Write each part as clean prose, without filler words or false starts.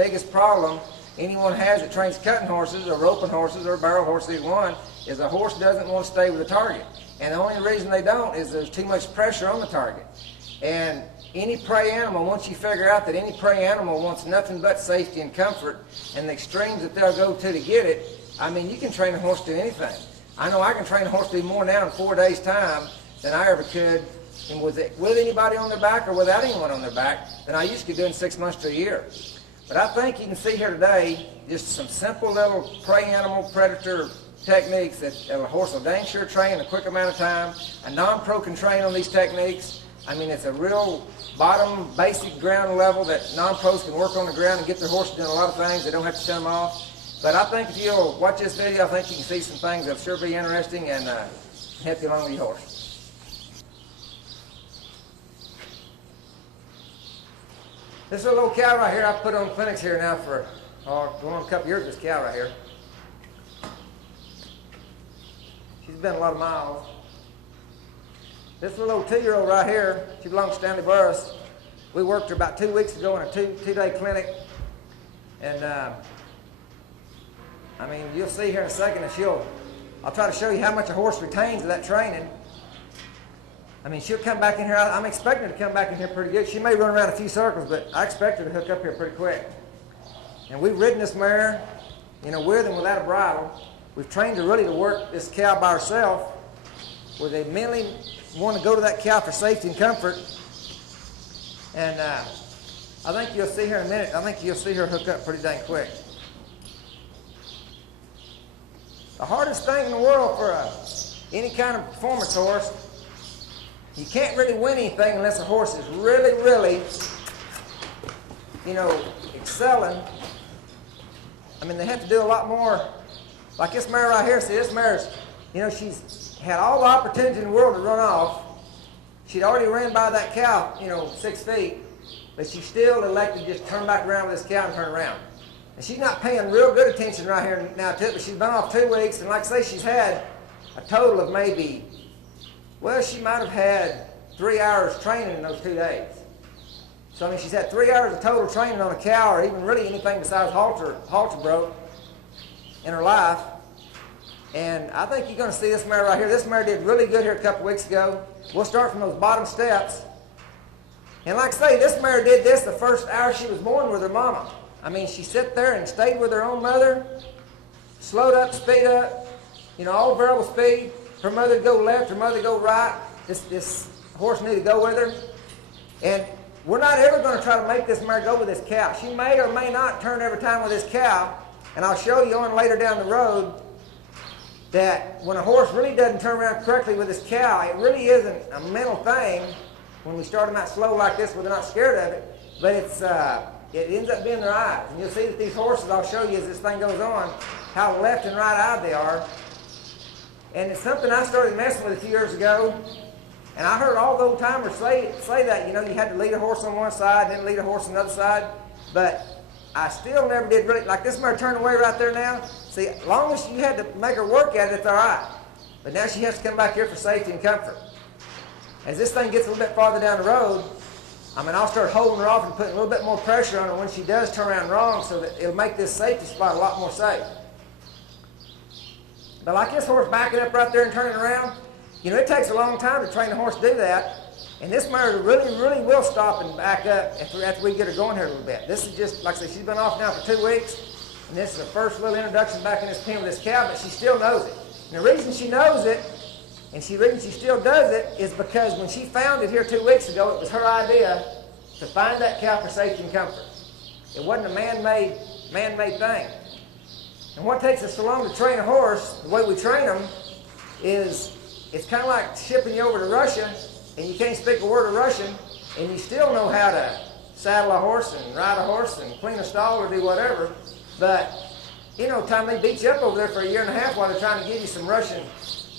biggest problem anyone has that trains cutting horses or roping horses or barrel horses, either one, is a horse doesn't want to stay with the target. And the only reason they don't is there's too much pressure on the target. And any prey animal, once you figure out that any prey animal wants nothing but safety and comfort, and the extremes that they'll go to get it, I mean, you can train a horse to do anything. I know I can train a horse to do more now in 4 days' time than I ever could, and with anybody on their back or without anyone on their back, than I used to do in 6 months to a year. But I think you can see here today just some simple little prey animal predator techniques that a horse will dang sure train in a quick amount of time. A non-pro can train on these techniques. I mean, it's a real bottom, basic ground level that non-pros can work on the ground and get their horse doing a lot of things. They don't have to send them off. But I think if you'll watch this video, I think you can see some things that'll sure be interesting and help you along with your horse. This is a little cow right here I put on clinics here now for going on a couple years, this cow right here. She's been a lot of miles. This little 2-year-old right here, she belongs to Stanley Burris. We worked her about 2 weeks ago in a two-day clinic. And I mean, you'll see here in a second that I'll try to show you how much a horse retains of that training. I mean, she'll come back in here. I'm expecting her to come back in here pretty good. She may run around a few circles, but I expect her to hook up here pretty quick. And we've ridden this mare, you know, with and without a bridle. We've trained her really to work this cow by herself, where they mainly want to go to that cow for safety and comfort. And I think you'll see here in a minute, I think you'll see her hook up pretty dang quick. The hardest thing in the world for any kind of performance horse, you can't really win anything unless a horse is really, really, you know, excelling. I mean, they have to do a lot more. Like this mare right here, see, this mare's, you know, she's had all the opportunity in the world to run off. She'd already ran by that cow, you know, 6 feet, but she still elected to just turn back around with this cow and turn around. And she's not paying real good attention right here now to it, but she's been off 2 weeks, and like I say, she's had a total of maybe, well, she might have had 3 hours training in those 2 days. So, I mean, she's had 3 hours of total training on a cow, or even really anything besides halter broke in her life. And I think you're going to see this mare right here. This mare did really good here a couple weeks ago. We'll start from those bottom steps. And like I say, this mare did this the first hour she was born with her mama. I mean, she sat there and stayed with her own mother, slowed up, speed up, you know, all variable speed. Her mother would go left, her mother would go right. This horse knew to go with her. And we're not ever going to try to make this mare go with this cow. She may or may not turn every time with this cow. And I'll show you on later down the road that when a horse really doesn't turn around correctly with this cow, it really isn't a mental thing when we start them out slow like this where they're not scared of it, but it ends up being their eyes. And you'll see that these horses, I'll show you as this thing goes on, how left and right eyed they are. And it's something I started messing with a few years ago, and I heard all the old timers say that, you know, you had to lead a horse on one side and then lead a horse on the other side, but I still never did really, like this mare turned away right there now. See, as long as you had to make her work at it, it's all right. But now she has to come back here for safety and comfort. As this thing gets a little bit farther down the road, I mean, I'll start holding her off and putting a little bit more pressure on her when she does turn around wrong so that it'll make this safety spot a lot more safe. But like this horse backing up right there and turning around, you know, it takes a long time to train a horse to do that. And this mare really, really will stop and back up after we get her going here a little bit. This is just, like I said, she's been off now for 2 weeks. And this is the first little introduction back in this pen with this cow, but she still knows it. And the reason she knows it, and the reason she still does it, is because when she found it here 2 weeks ago, it was her idea to find that cow for safety and comfort. It wasn't a man-made thing. And what takes us so long to train a horse, the way we train them, is it's kind of like shipping you over to Russia, and you can't speak a word of Russian, and you still know how to saddle a horse and ride a horse and clean a stall or do whatever. But, you know, time they beat you up over there for 1.5 years while they're trying to give you some Russian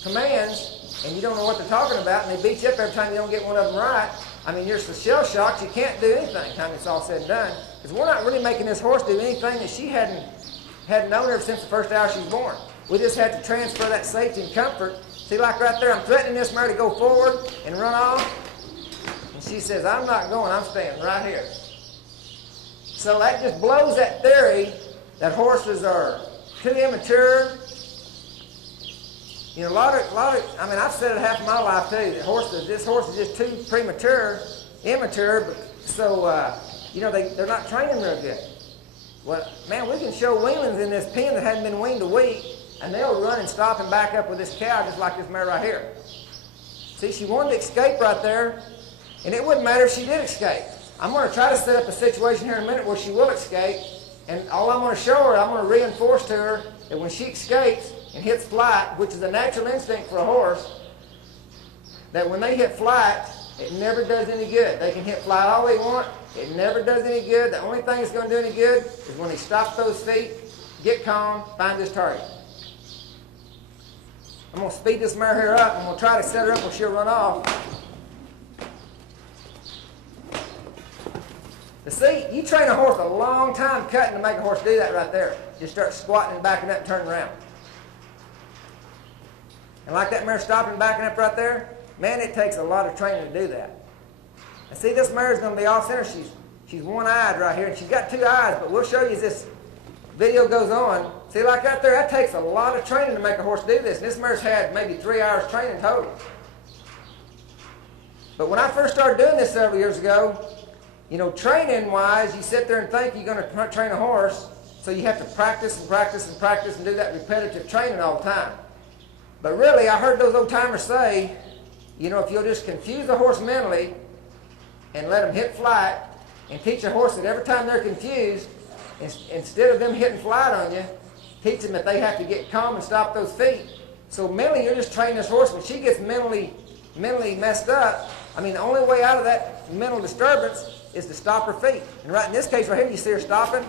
commands, and you don't know what they're talking about, and they beat you up every time you don't get one of them right. I mean, you're so shell-shocked, you can't do anything time it's all said and done. Because we're not really making this horse do anything that she hadn't known ever since the first hour she was born. We just had to transfer that safety and comfort. See, like right there, I'm threatening this mare to go forward and run off. And she says, I'm not going, I'm staying right here. So that just blows that theory that horses are too immature. You know, a lot of, I mean, I've said it half of my life too, that this horse is just too immature, but so, you know, they're not training real good. Well, man, we can show weanlings in this pen that hadn't been weaned a week, and they'll run and stop and back up with this cow just like this mare right here. See, she wanted to escape right there, and it wouldn't matter if she did escape. I'm going to try to set up a situation here in a minute where she will escape, and all I'm going to show her, I'm going to reinforce to her that when she escapes and hits flight, which is a natural instinct for a horse, that when they hit flight, it never does any good. They can hit flight all they want. It never does any good. The only thing that's going to do any good is when they stop those feet, get calm, find this target. I'm going to speed this mare here up. I'm going to try to set her up where she'll run off. But see, you train a horse a long time cutting to make a horse do that right there. Just start squatting and backing up and turning around. And like that mare stopping and backing up right there, man, it takes a lot of training to do that. And see, this mare is going to be off center. She's one-eyed right here, and she's got two eyes, but we'll show you as this video goes on. See, like right there, that takes a lot of training to make a horse do this. And this mare's had maybe 3 hours training total. But when I first started doing this several years ago, you know, training-wise, you sit there and think you're going to train a horse, so you have to practice and practice and practice and do that repetitive training all the time. But really, I heard those old-timers say, you know, if you'll just confuse a horse mentally and let them hit flight and teach a horse that every time they're confused, instead of them hitting flight on you, teach them that they have to get calm and stop those feet. So mentally, you're just training this horse. When she gets mentally messed up, I mean, the only way out of that mental disturbance is to stop her feet. And right in this case right here, you see her stopping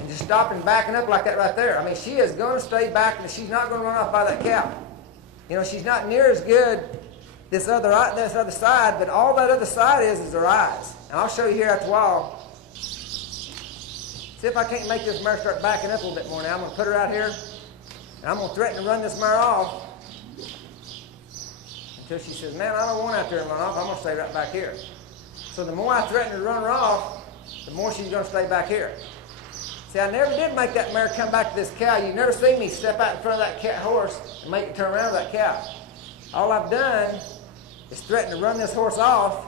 and just stopping, backing up like that right there. I mean, she is going to stay back, and she's not going to run off by that cow. You know, she's not near as good this other side, but all that other side is her eyes. And I'll show you here after a while. See if I can't make this mare start backing up a little bit more now. I'm going to put her out here, and I'm going to threaten to run this mare off until she says, man, I don't want out there and run off. I'm going to stay right back here. So the more I threaten to run her off, the more she's going to stay back here. See, I never did make that mare come back to this cow. You've never seen me step out in front of that horse and make it turn around with that cow. All I've done is threaten to run this horse off.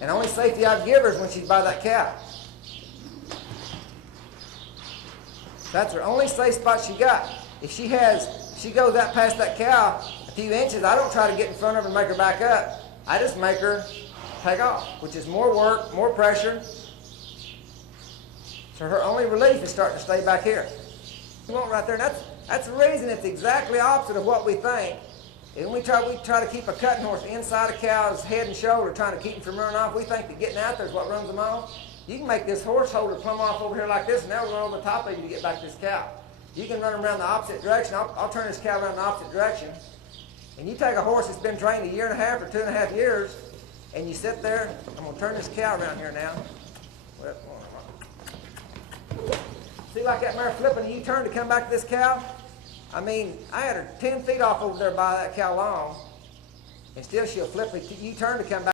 And the only safety I'd give her is when she's by that cow. That's her only safe spot she got. If she goes out past that cow a few inches, I don't try to get in front of her and make her back up. I just make her take off, which is more work, more pressure. So her only relief is starting to stay back here. You want right there, and that's the reason it's exactly opposite of what we think. And we try to keep a cutting horse inside a cow's head and shoulder, trying to keep him from running off. We think that getting out there is what runs them off. You can make this horse holder plumb off over here like this, and they'll run over the top of you to get back to this cow. You can run them around the opposite direction. I'll turn this cow around the opposite direction. And you take a horse that's been trained 1.5 years or 2.5 years, and you sit there. I'm going to turn this cow around here now. See, like that mare flipping a U-turn to come back to this cow? I mean, I had her 10 feet off over there by that cow long, and still she'll flip a U-turn to come back.